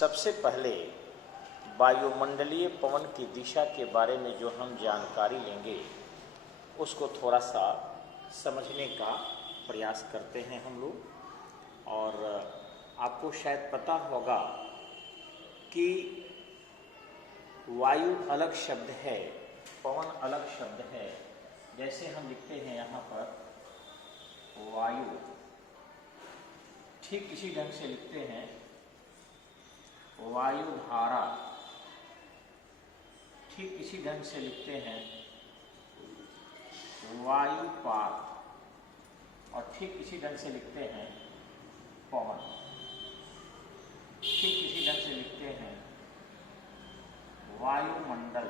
सबसे पहले वायुमंडलीय पवन की दिशा के बारे में जो हम जानकारी लेंगे उसको थोड़ा सा समझने का प्रयास करते हैं हम लोग। और आपको शायद पता होगा कि वायु अलग शब्द है, पवन अलग शब्द है। जैसे हम लिखते हैं यहाँ पर वायु, ठीक इसी ढंग से लिखते हैं वायु धारा, ठीक इसी ढंग से लिखते हैं वायुपात, और ठीक इसी ढंग से लिखते हैं पवन, ठीक इसी ढंग से लिखते हैं वायुमंडल।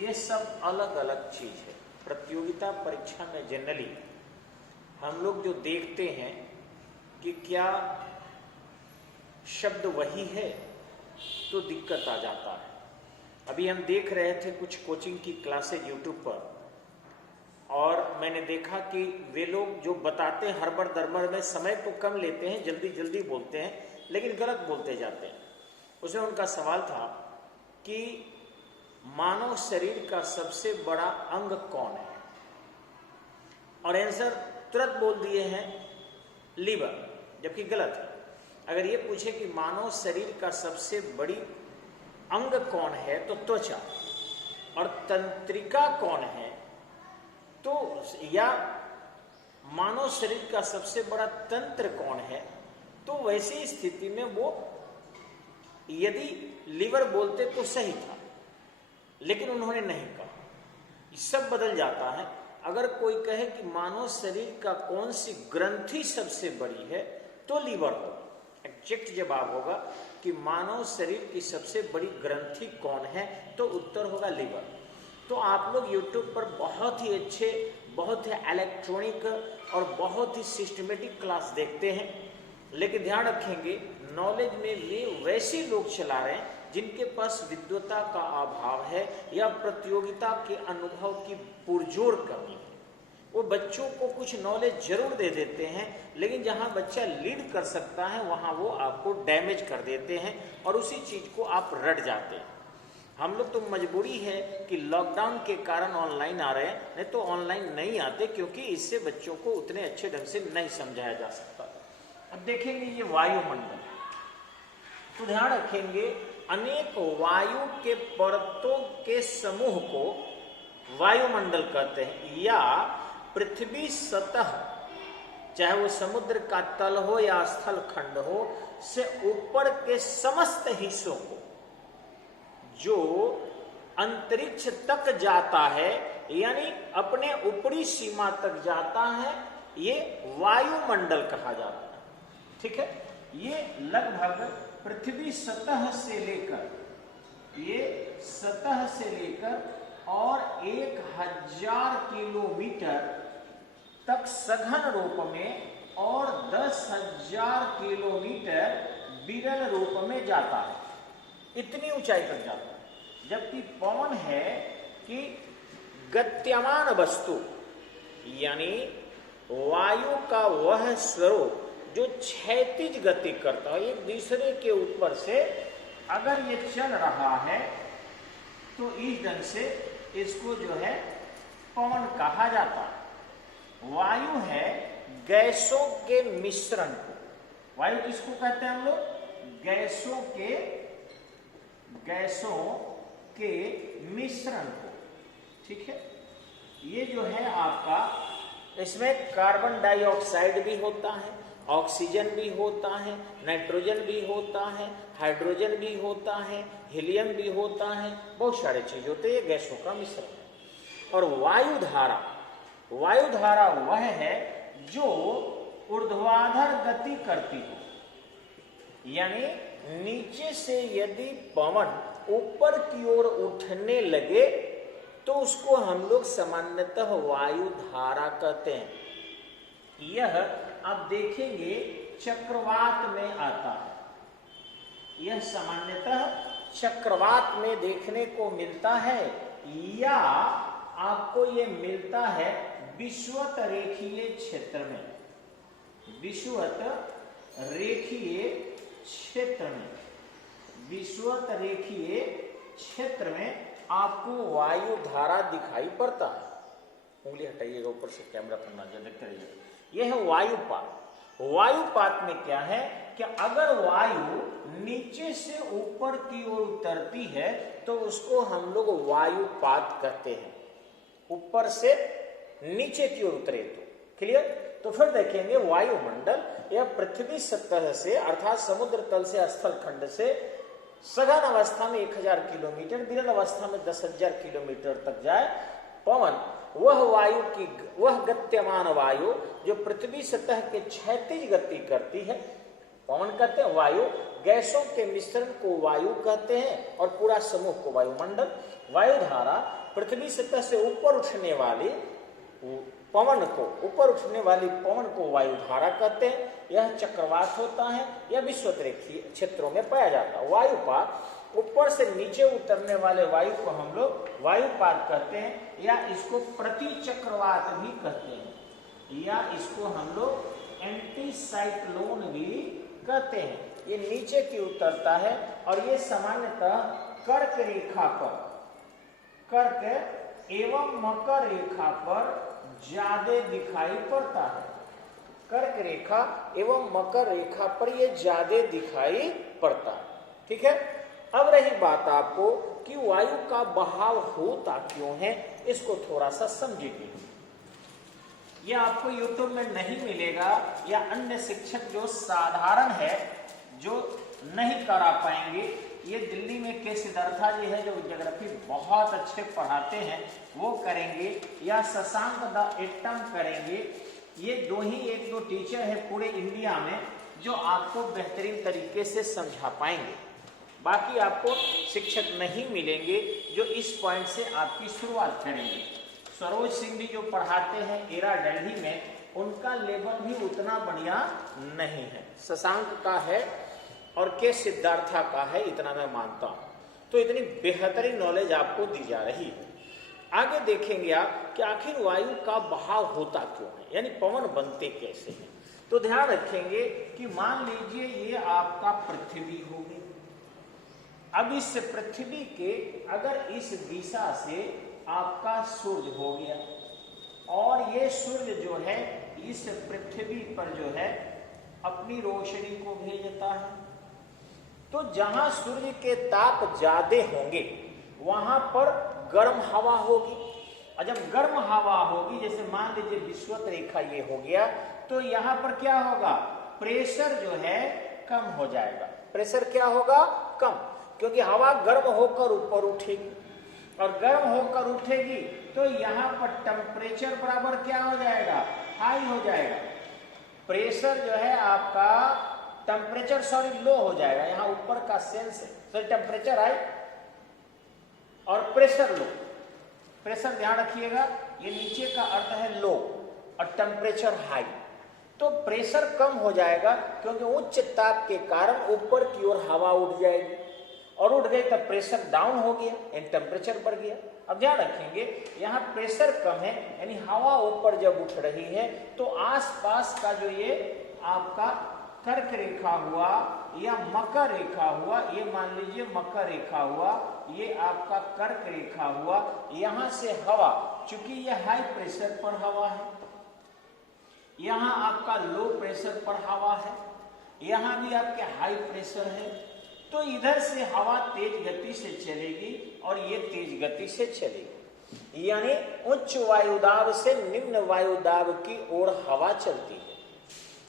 ये सब अलग अलग चीज है। प्रतियोगिता परीक्षा में जनरली हम लोग जो देखते हैं कि क्या शब्द वही है, तो दिक्कत आ जाता है। अभी हम देख रहे थे कुछ कोचिंग की क्लासेज यूट्यूब पर, और मैंने देखा कि वे लोग जो बताते हैं हड़बड़ दड़बड़ में समय तो कम लेते हैं, जल्दी जल्दी बोलते हैं, लेकिन गलत बोलते जाते हैं। उसमें उनका सवाल था कि मानव शरीर का सबसे बड़ा अंग कौन है, और आंसर तुरंत बोल दिए हैं लीवर, जबकि गलत है। अगर ये पूछे कि मानव शरीर का सबसे बड़ी अंग कौन है तो त्वचा, और तंत्रिका कौन है तो, या मानव शरीर का सबसे बड़ा तंत्र कौन है, तो वैसी स्थिति में वो यदि लीवर बोलते तो सही था, लेकिन उन्होंने नहीं कहा। सब बदल जाता है। अगर कोई कहे कि मानव शरीर का कौन सी ग्रंथि सबसे बड़ी है तो लीवर होगा। एग्जैक्ट जवाब होगा कि मानव शरीर की सबसे बड़ी ग्रंथि कौन है, तो उत्तर होगा लीवर। तो आप लोग YouTube पर बहुत ही अच्छे, बहुत ही इलेक्ट्रॉनिक और बहुत ही सिस्टमेटिक क्लास देखते हैं, लेकिन ध्यान रखेंगे नॉलेज में वे वैसे लोग चला रहे हैं जिनके पास विद्वता का अभाव है या प्रतियोगिता के अनुभव की पुरजोर कमी है। वो बच्चों को कुछ नॉलेज जरूर दे देते हैं, लेकिन जहां बच्चा लीड कर सकता है वहां वो आपको डैमेज कर देते हैं और उसी चीज को आप रट जाते हैं। हम लोग तो मजबूरी है कि लॉकडाउन के कारण ऑनलाइन आ रहे हैं, नहीं तो ऑनलाइन नहीं आते, क्योंकि इससे बच्चों को उतने अच्छे ढंग से नहीं समझाया जा सकता। अब देखेंगे ये वायुमंडल, तो ध्यान रखेंगे अनेक वायु के परतों के समूह को वायुमंडल कहते हैं, या पृथ्वी सतह, चाहे वो समुद्र का तल हो या स्थल खंड हो, से ऊपर के समस्त हिस्सों को जो अंतरिक्ष तक जाता है, यानी अपने ऊपरी सीमा तक जाता है, ये वायुमंडल कहा जाता है। ठीक है, ये लगभग पृथ्वी सतह से लेकर, ये सतह से लेकर और 1000 किलोमीटर तक सघन रूप में और 10,000 किलोमीटर विरल रूप में जाता है, इतनी ऊंचाई तक जाता है। जबकि पवन है कि गत्यमान वस्तु, यानी वायु का वह स्वरूप जो क्षैतिज गति करता है, एक दूसरे के ऊपर से अगर ये चल रहा है तो इस ढंग से इसको जो है पवन कहा जाता है। वायु है गैसों के मिश्रण को, वायु किसको कहते हैं हम लोग? गैसों के मिश्रण को। ठीक है, ये जो है आपका, इसमें कार्बन डाइऑक्साइड भी होता है, ऑक्सीजन भी होता है, नाइट्रोजन भी होता है, हाइड्रोजन भी होता है, हीलियम भी होता है, बहुत सारे चीज होते हैं, ये गैसों का मिश्रण है। और वायुधारा, वायुधारा वह है जो ऊर्ध्वाधर गति करती हो, यानी नीचे से यदि पवन ऊपर की ओर उठने लगे तो उसको हम लोग सामान्यतः वायुधारा कहते हैं। यह आप देखेंगे चक्रवात में आता है, यह सामान्यतः चक्रवात में देखने को मिलता है, या आपको यह मिलता है विषुवत रेखीय क्षेत्र में, विषुवत रेखीय क्षेत्र में, विषुवत रेखीय क्षेत्र में आपको वायु धारा दिखाई पड़ता है। उंगली हटाइएगा ऊपर से, कैमरा पर ना जाए, देखते रहिएगा। यह है वायुपात। वायुपात में क्या है कि अगर वायु नीचे से ऊपर की ओर उतरती है तो उसको हम लोग वायुपात कहते हैं। ऊपर से नीचे की ओर उतरे तो, क्लियर। तो फिर देखेंगे वायुमंडल यह पृथ्वी सतह से अर्थात समुद्र तल से स्थल खंड से सघन अवस्था में 1000 किलोमीटर, विरल अवस्था में 10,000 किलोमीटर तक जाए। पवन वह वायु की, वह गत्यमान वायु जो पृथ्वी सतह के क्षैतिज गति करती है, पवन कहते हैं। वायु गैसों के मिश्रण को वायु कहते हैं और पूरा समूह को वायुमंडल। वायु धारा पृथ्वी सतह से ऊपर उठने वाली पवन को, ऊपर उठने वाली पवन को वायु धारा कहते हैं। यह चक्रवात होता है, यह विषुवत रेखीय क्षेत्रों में पाया जाता है। वायुपात ऊपर से नीचे उतरने वाले वायु को हम लोग वायुपात कहते हैं, या इसको प्रति चक्रवात भी कहते हैं, या इसको हम लोग एंटी साइक्लोन भी कहते हैं। ये नीचे की उतरता है और ये सामान्यतः कर्क रेखा पर, कर्क एवं मकर रेखा पर ज्यादा दिखाई पड़ता है। कर्क रेखा एवं मकर रेखा पर ये ज्यादा दिखाई पड़ता है, ठीक है। अब रही बात आपको कि वायु का बहाव होता क्यों है, इसको थोड़ा सा समझिए। यह आपको YouTube में नहीं मिलेगा, या अन्य शिक्षक जो साधारण है जो नहीं करा पाएंगे। ये दिल्ली में के सिद्धार्था जी है जो ज्योग्राफी बहुत अच्छे पढ़ाते हैं, वो करेंगे, या शशांक द एटम करेंगे। ये एक दो टीचर है पूरे इंडिया में जो आपको बेहतरीन तरीके से समझा पाएंगे। बाकी आपको शिक्षक नहीं मिलेंगे जो इस पॉइंट से आपकी शुरुआत करेंगे। सरोज सिंह भी जो पढ़ाते हैं एरा दिल्ली में, उनका लेवल भी उतना बढ़िया नहीं है। शशांक का है और के सिद्धार्था का है, इतना मैं मानता हूं। तो इतनी बेहतरीन नॉलेज आपको दी जा रही है। आगे देखेंगे आप कि आखिर वायु का बहाव होता क्यों है, यानी पवन बनते कैसे हैं। तो ध्यान रखेंगे कि मान लीजिए ये आपका पृथ्वी होगी। अब इस पृथ्वी के अगर इस दिशा से आपका सूर्य हो गया, और ये सूर्य जो है इस पृथ्वी पर जो है अपनी रोशनी को भेजता है, तो जहां सूर्य के ताप ज्यादा होंगे वहां पर गर्म हवा होगी। और जब गर्म हवा होगी, जैसे मान लीजिए विषुवत रेखा ये हो गया, तो यहां पर क्या होगा, प्रेशर जो है कम हो जाएगा। प्रेशर क्या होगा, कम, क्योंकि हवा गर्म होकर ऊपर उठेगी, और गर्म होकर उठेगी तो यहाँ पर टेम्परेचर बराबर क्या हो जाएगा, हाई हो जाएगा। प्रेशर जो है आपका, टेम्परेचर लो हो जाएगा, यहाँ ऊपर का सेंस है, सॉरी टेम्परेचर हाई और प्रेशर लो। प्रेशर ध्यान रखिएगा, ये नीचे का अर्थ है लो और टेम्परेचर हाई। तो प्रेशर कम हो जाएगा क्योंकि उच्च ताप के कारण ऊपर की ओर हवा उठ जाएगी, और उठ गई तब प्रेशर डाउन हो गया एंड टेम्परेचर बढ़ गया। अब ध्यान रखेंगे यहाँ प्रेशर कम है, यानी हवा ऊपर जब उठ रही है तो आसपास का जो ये आपका कर्क रेखा हुआ या मकर रेखा हुआ, ये मान लीजिए मकर रेखा हुआ, ये आपका कर्क रेखा हुआ, यहाँ से हवा, चूंकि ये हाई प्रेशर पर हवा है, यहाँ आपका लो प्रेशर पर हवा है, यहाँ भी आपके हाई प्रेशर है, तो इधर से हवा तेज गति से चलेगी और ये तेज गति से चलेगी, यानी उच्च वायुदाब से निम्न वायुदाब की ओर हवा चलती है।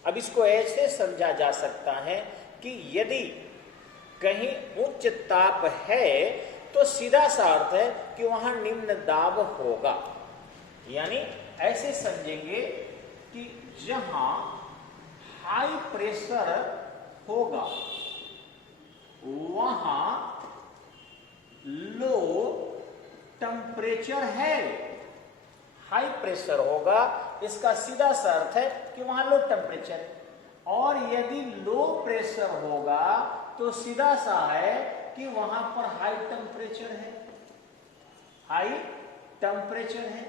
अब इसको ऐसे समझा जा सकता है कि यदि कहीं उच्च ताप है तो सीधा सा अर्थ है कि वहां निम्न दाब होगा। यानी ऐसे समझेंगे कि जहां हाई प्रेशर होगा वहां लो टेम्परेचर है। हाई प्रेशर होगा, इसका सीधा सा अर्थ है कि वहां लो टेम्परेचर है, और यदि लो प्रेशर होगा तो सीधा सा है कि वहां पर हाई टेम्परेचर है, हाई टेम्परेचर है।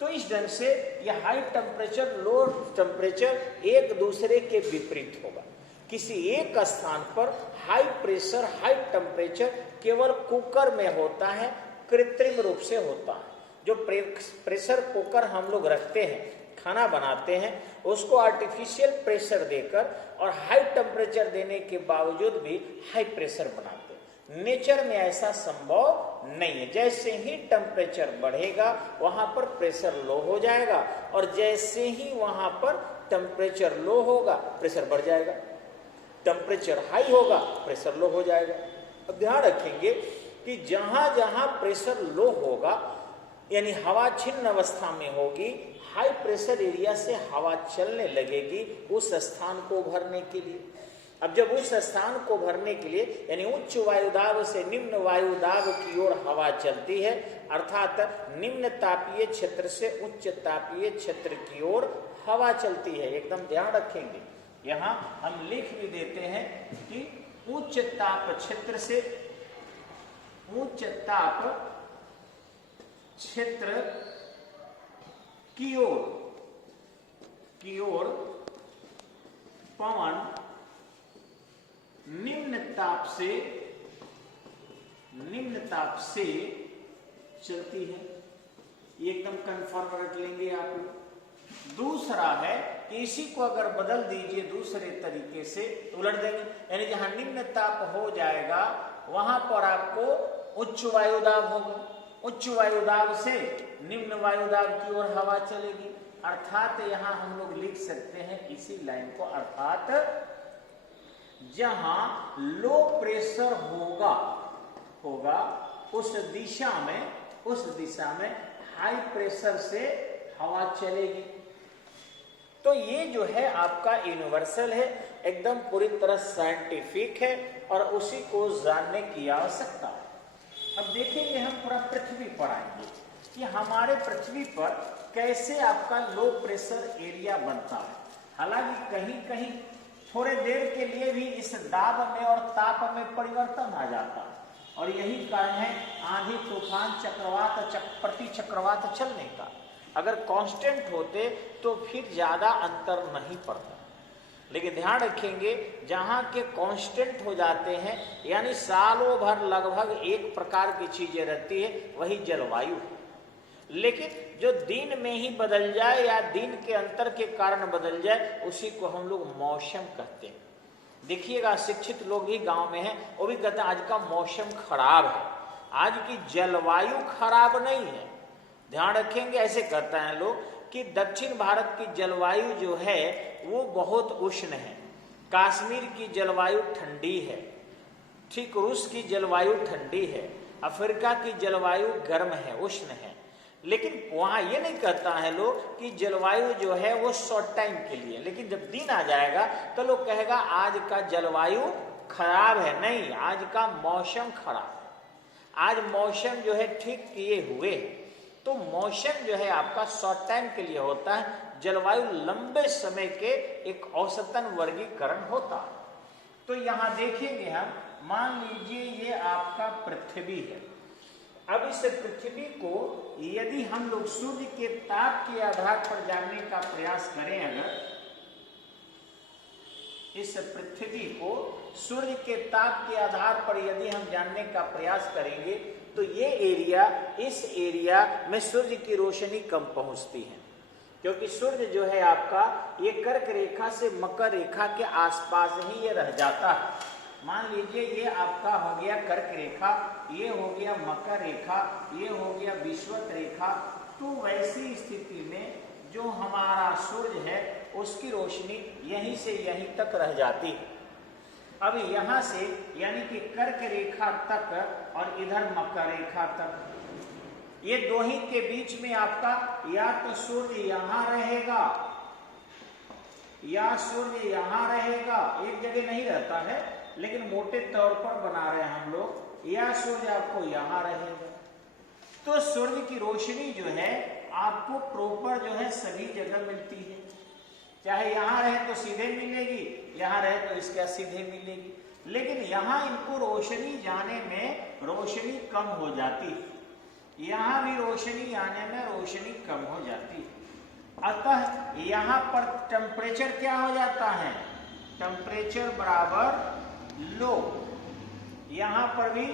तो इस ढंग से यह हाई टेम्परेचर लो टेम्परेचर एक दूसरे के विपरीत होगा। किसी एक स्थान पर हाई प्रेशर हाई टेम्परेचर केवल कुकर में होता है, कृत्रिम रूप से होता है। जो प्रेशर कुकर हम लोग रखते हैं, खाना बनाते हैं, उसको आर्टिफिशियल प्रेशर देकर और हाई टेम्परेचर देने के बावजूद भी हाई प्रेशर बनाते हैं। नेचर में ऐसा संभव नहीं है। जैसे ही टेम्परेचर बढ़ेगा वहां पर प्रेशर लो हो जाएगा, और जैसे ही वहां पर टेम्परेचर लो होगा प्रेशर बढ़ जाएगा, टेम्परेचर हाई होगा प्रेशर लो हो जाएगा। अब ध्यान रखेंगे कि जहां जहां प्रेशर लो होगा यानी हवा छिन्न अवस्था में होगी, हाई प्रेशर एरिया से हवा चलने लगेगी उस स्थान को भरने के लिए। अब जब उस स्थान को भरने के लिए यानी उच्च वायुदाब से निम्न वायुदाब की ओर हवा चलती है, अर्थात निम्न तापीय क्षेत्र से उच्च तापीय क्षेत्र की ओर हवा चलती है। एकदम ध्यान रखेंगे। यहाँ हम लिख भी देते हैं कि उच्च ताप क्षेत्र से उच्च ताप क्षेत्र की ओर पवन निम्न ताप से चलती है। ये एकदम कंफर्म रख लेंगे आप लोग। दूसरा है कि इसी को अगर बदल दीजिए दूसरे तरीके से, उलट देंगे, यानी जहां निम्न ताप हो जाएगा वहां पर आपको उच्च वायुदाब होगा, उच्च वायुदाब से निम्न वायुदाब की ओर हवा चलेगी। अर्थात यहां हम लोग लिख सकते हैं इसी लाइन को, अर्थात जहां लो प्रेशर होगा उस दिशा में हाई प्रेशर से हवा चलेगी। तो ये जो है आपका यूनिवर्सल है, एकदम पूरी तरह साइंटिफिक है और उसी को जानने की आवश्यकता है। अब देखेंगे हम पूरा पृथ्वी पर आएंगे कि हमारे पृथ्वी पर कैसे आपका लो प्रेशर एरिया बनता है। हालांकि कहीं कहीं थोड़े देर के लिए भी इस दाब में और ताप में परिवर्तन आ जाता है, और यही कारण है आंधी तूफान चक्रवात प्रति चक्रवात चलने का। अगर कांस्टेंट होते तो फिर ज्यादा अंतर नहीं पड़ता, लेकिन ध्यान रखेंगे जहां के कांस्टेंट हो जाते हैं यानी सालों भर लगभग एक प्रकार की चीजें रहती है, वही जलवायु है। लेकिन जो दिन में ही बदल जाए या दिन के अंतर के कारण बदल जाए उसी को हम लोग मौसम कहते हैं। देखिएगा शिक्षित लोग भी गांव में हैं, वो भी कहते हैं आज का मौसम खराब है, आज की जलवायु खराब नहीं है। ध्यान रखेंगे, ऐसे कहते हैं लोग कि दक्षिण भारत की जलवायु जो है वो बहुत उष्ण है, कश्मीर की जलवायु ठंडी है, ठीक रूस की जलवायु ठंडी है, अफ्रीका की जलवायु गर्म है, उष्ण है। लेकिन वहां ये नहीं कहता है लोग कि जलवायु जो है वो शॉर्ट टाइम के लिए, लेकिन जब दिन आ जाएगा तो लोग कहेगा आज का जलवायु खराब है। नहीं, आज का मौसम खराब है, आज मौसम जो है ठीक किए हुए है। तो मौसम जो है आपका शॉर्ट टाइम के लिए होता है, जलवायु लंबे समय के एक औसतन वर्गीकरण होता है। तो यहां देखेंगे हम, मान लीजिए ये आपका पृथ्वी है। अब इस पृथ्वी को यदि हम लोग सूर्य के ताप के आधार पर जानने का प्रयास करें, अगर इस पृथ्वी को सूर्य के ताप के आधार पर यदि हम जानने का प्रयास करेंगे तो ये एरिया, इस एरिया में सूर्य की रोशनी कम पहुंचती है, क्योंकि सूर्य जो है आपका ये कर्क रेखा से मकर रेखा के आसपास ही ये रह जाता है। मान लीजिए ये आपका हो गया कर्क रेखा, ये हो गया मकर रेखा, ये हो गया विषुवत रेखा। तो वैसी स्थिति में जो हमारा सूर्य है उसकी रोशनी यहीं से यहीं तक रह जाती है। अब यहाँ से यानी कि कर्क रेखा तक और इधर मकर रेखा तक, ये दो ही के बीच में आपका या तो सूर्य यहाँ रहेगा या सूर्य यहाँ रहेगा, एक जगह नहीं रहता है, लेकिन मोटे तौर पर बना रहे हैं हम लोग, या सूर्य आपको यहाँ रहेगा। तो सूर्य की रोशनी जो है आपको प्रॉपर जो है सभी जगह मिलती है, चाहे यहाँ रहे तो सीधे मिलेगी, यहाँ रहे तो इसके सीधे मिलेगी। लेकिन यहाँ इनको रोशनी जाने में रोशनी कम हो जाती है, यहाँ भी रोशनी आने में रोशनी कम हो जाती है। अतः यहाँ पर टेम्परेचर क्या हो जाता है, टेम्परेचर बराबर लो, यहां पर भी